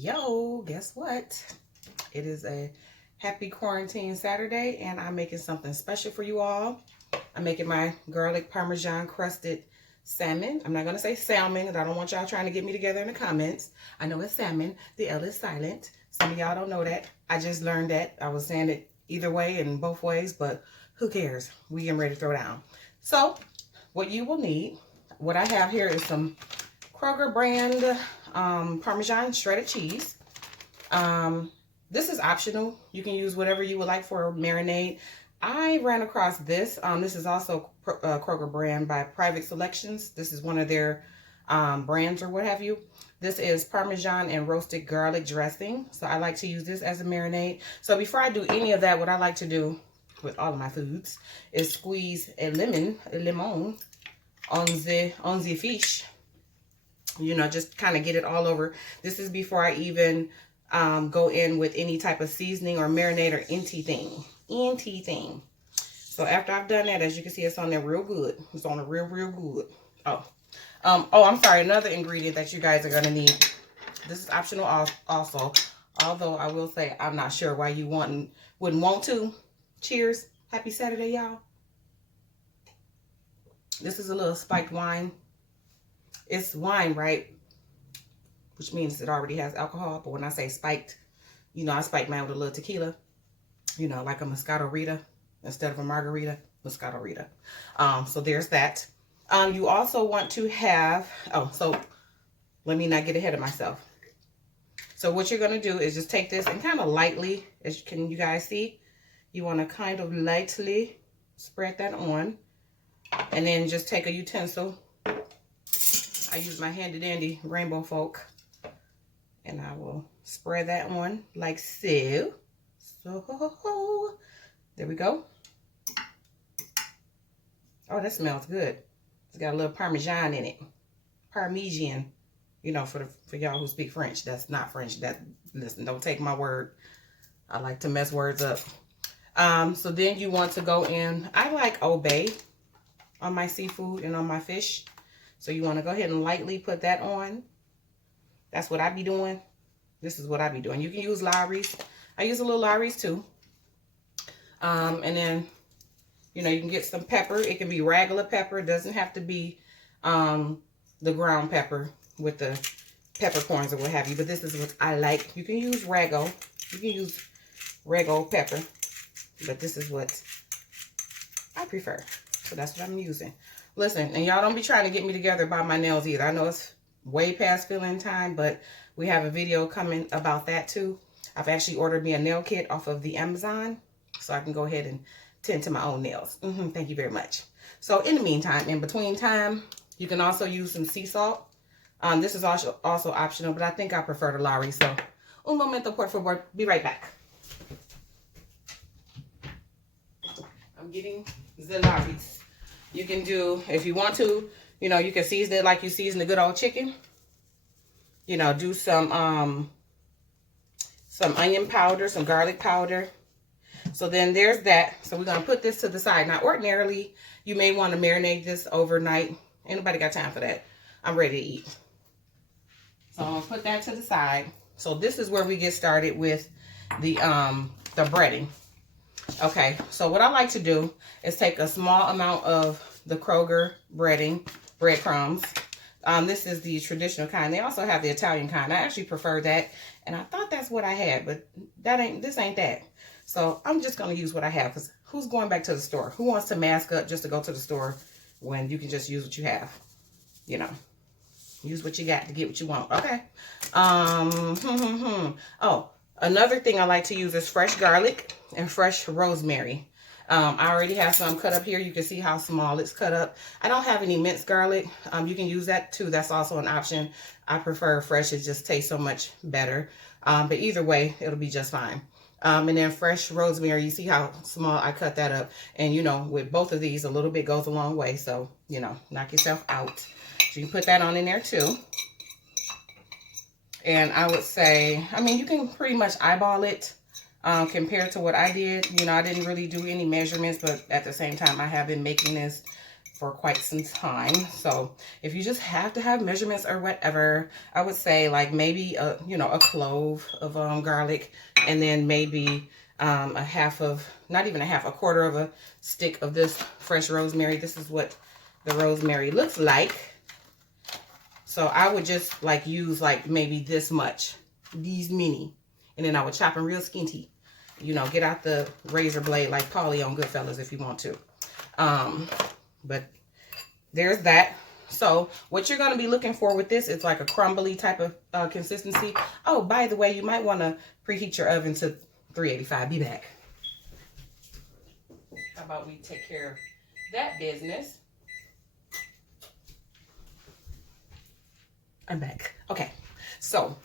Yo, guess what? It is a happy quarantine Saturday, and I'm making something special for you all. I'm making my garlic parmesan crusted salmon. I'm not going to say salmon because I don't want y'all trying to get me together in the comments. I know it's salmon. The L is silent. Some of y'all don't know that. I just learned that. I was saying it either way and both ways, but who cares? We getting ready to throw down. So, what you will need, what I have here is some Kroger brand Parmesan shredded cheese. This is optional. You can use whatever you would like for a marinade. I ran across this. This is also Kroger brand by Private Selections. This is one of their brands or what have you. This is Parmesan and roasted garlic dressing. So I like to use this as a marinade. So before I do any of that, what I like to do with all of my foods is squeeze a lemon on the fish. You know, just kind of get it all over. This is before I even go in with any type of seasoning or marinade or anything. So after I've done that, as you can see, it's on there real good. It's on there real good. Oh, I'm sorry. Another ingredient that you guys are going to need. This is optional also. Although I will say I'm not sure why you wouldn't want to. Cheers. Happy Saturday, y'all. This is a little spiked wine. It's wine, right? Which means it already has alcohol. But when I say spiked, you know, I spiked mine with a little tequila. You know, like a Moscato Rita instead of a margarita. Moscato Rita. So there's that. You also want to have, so let me not get ahead of myself. So what you're going to do is just take this and kind of lightly, can you guys see? You want to kind of lightly spread that on. And then just take a utensil. I use my handy dandy rainbow fork, and I will spread that on like so. So there we go. Oh, that smells good. It's got a little Parmesan in it. Parmesan, you know, for y'all who speak French. That's not French. Listen, don't take my word. I like to mess words up. So then you want to go in. I like Old Bay on my seafood and on my fish. So you want to go ahead and lightly put that on. That's what I be doing. This is what I be doing. You can use Lawry's. I use a little Lawry's too. And then, you know, you can get some pepper. It can be regular pepper. It doesn't have to be the ground pepper with the peppercorns or what have you. But this is what I like. You can use Rago. You can use Rago pepper. But this is what I prefer. So that's what I'm using. Listen, and y'all don't be trying to get me together by my nails either. I know it's way past filling time, but we have a video coming about that too. I've actually ordered me a nail kit off of the Amazon, so I can go ahead and tend to my own nails. Thank you very much. So in the meantime, in between time, you can also use some sea salt. This is also optional, but I think I prefer the Lawry. So, un momento, por favor. Be right back. I'm getting the Lawry's. You can do, if you want to, you know, you can season it like you season the good old chicken. You know, do some onion powder, some garlic powder. So then there's that. So we're going to put this to the side. Now, ordinarily, you may want to marinate this overnight. Ain't nobody got time for that. I'm ready to eat. So I'm going to put that to the side. So this is where we get started with the breading. Okay, so what I like to do is take a small amount of the Kroger breadcrumbs. This is the traditional kind. They also have the Italian kind. I actually prefer that, and I thought that's what I had, but this ain't that. So I'm just gonna use what I have, because who's going back to the store? Who wants to mask up just to go to the store when you can just use what you have? You know, use what you got to get what you want. Okay. Oh, another thing I like to use is fresh garlic and fresh rosemary. I already have some cut up here. You can see how small it's cut up. I don't have any minced garlic. You can use that too. That's also an option. I prefer fresh. It just tastes so much better. But either way, it'll be just fine. And then fresh rosemary. You see how small I cut that up. And, you know, with both of these, a little bit goes a long way. So, you know, knock yourself out. So you can put that on in there too. And I would say, I mean, you can pretty much eyeball it. Compared to what I did. You know, I didn't really do any measurements, but at the same time, I have been making this for quite some time. So if you just have to have measurements or whatever, I would say like maybe a, you know, a clove of garlic, and then maybe a half of, not even a half, a quarter of a stick of this fresh rosemary. This is what the rosemary looks like. So I would just like use like maybe this much, these mini, and then I would chop them real skinty. You know, get out the razor blade like Polly on Goodfellas if you want to. But there's that. So what you're going to be looking for with this is like a crumbly type of consistency. Oh, by the way, you might want to preheat your oven to 385. Be back. How about we take care of that business? I'm back. Okay. So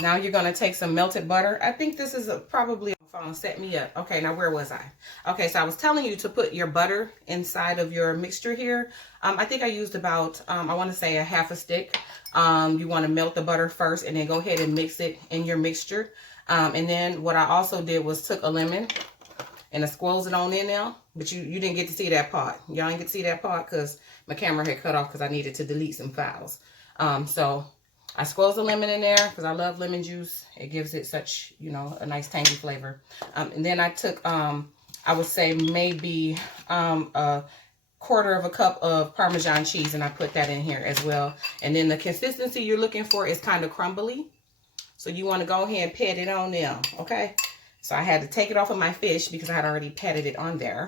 now you're going to take some melted butter. I think this is probably phone set me up. Okay, now where was I? Okay, so I was telling you to put your butter inside of your mixture here. I think I used about, I want to say a half a stick. You want to melt the butter first and then go ahead and mix it in your mixture. And then what I also did was took a lemon and I squoze it on in there. But you didn't get to see that part. Y'all didn't get to see that part because my camera had cut off because I needed to delete some files. So I squeeze the lemon in there because I love lemon juice. It gives it such, you know, a nice tangy flavor. And then I took, I would say maybe a quarter of a cup of Parmesan cheese, and I put that in here as well. And then the consistency you're looking for is kind of crumbly. So you want to go ahead and pat it on there, okay? So I had to take it off of my fish because I had already patted it on there.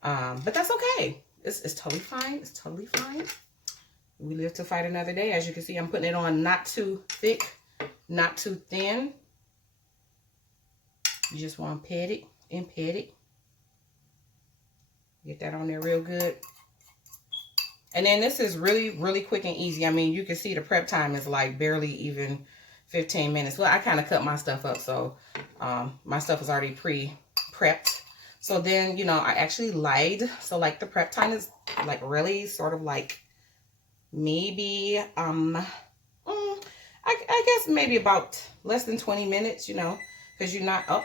But that's okay. It's totally fine. It's totally fine. We live to fight another day. As you can see, I'm putting it on not too thick, not too thin. You just want to pat it and pat it. Get that on there real good. And then this is really, really quick and easy. I mean, you can see the prep time is like barely even 15 minutes. Well, I kind of cut my stuff up, so my stuff is already pre-prepped. So then, you know, I actually lied. So like the prep time is like really sort of like maybe I guess maybe about less than 20 minutes, you know, because you're not up.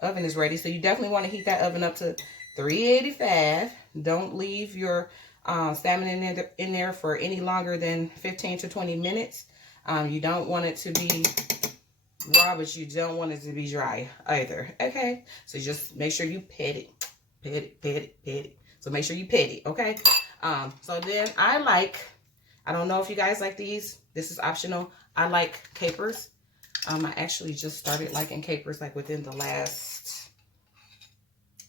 Oven is ready, so you definitely want to heat that oven up to 385. Don't leave your salmon in there for any longer than 15 to 20 minutes. You don't want it to be raw, but you don't want it to be dry either. Okay, so just make sure you pat it, pat it, pat it, pat it. So make sure you pat it. Okay. So then I don't know if you guys like these. This is optional. I like capers. I actually just started liking capers like within the last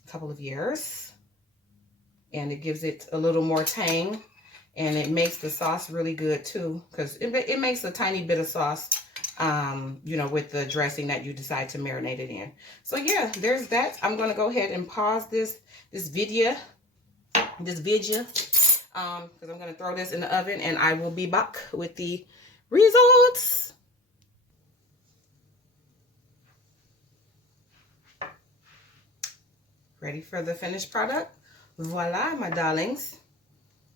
couple of years. And it gives it a little more tang. And it makes the sauce really good too. Because it makes a tiny bit of sauce, you know, with the dressing that you decide to marinate it in. So yeah, there's that. I'm going to go ahead and pause this video. Because I'm going to throw this in the oven and I will be back with the results. Ready for the finished product? Voila, my darlings.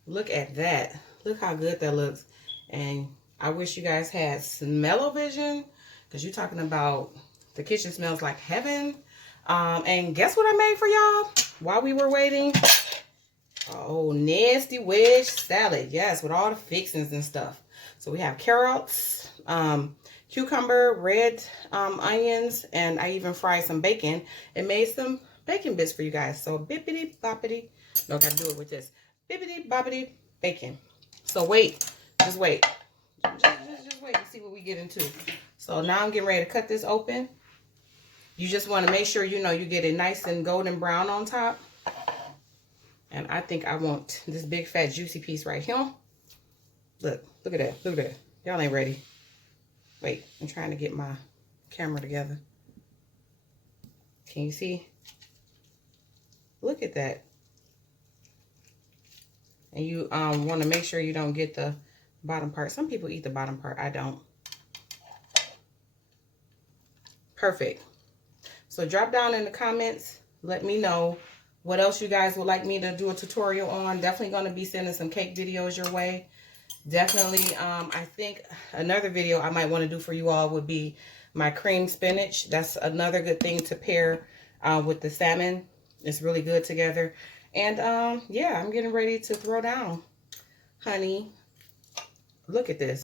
Look at that. Look how good that looks. And I wish you guys had smell-o-vision, because you're talking about the kitchen smells like heaven. And guess what I made for y'all while we were waiting? Oh, nasty wedge salad. Yes, with all the fixings and stuff. So we have carrots, cucumber, red onions, and I even fried some bacon and made some bacon bits for you guys. So bippity boppity. No, I gotta do it with this. Bippity boppity bacon. So wait, just wait. Just wait and see what we get into. So now I'm getting ready to cut this open. You just want to make sure, you know, you get it nice and golden brown on top. And I think I want this big fat juicy piece right here. Look at that. Look at that. Y'all ain't ready. Wait, I'm trying to get my camera together. Can you see? Look at that. And you want to make sure you don't get the bottom part. Some people eat the bottom part. I don't. Perfect. So drop down in the comments. Let me know what else you guys would like me to do a tutorial on. Definitely going to be sending some cake videos your way. Definitely, I think another video I might want to do for you all would be my cream spinach. That's another good thing to pair with the salmon. It's really good together. And yeah, I'm getting ready to throw down. Honey, look at this.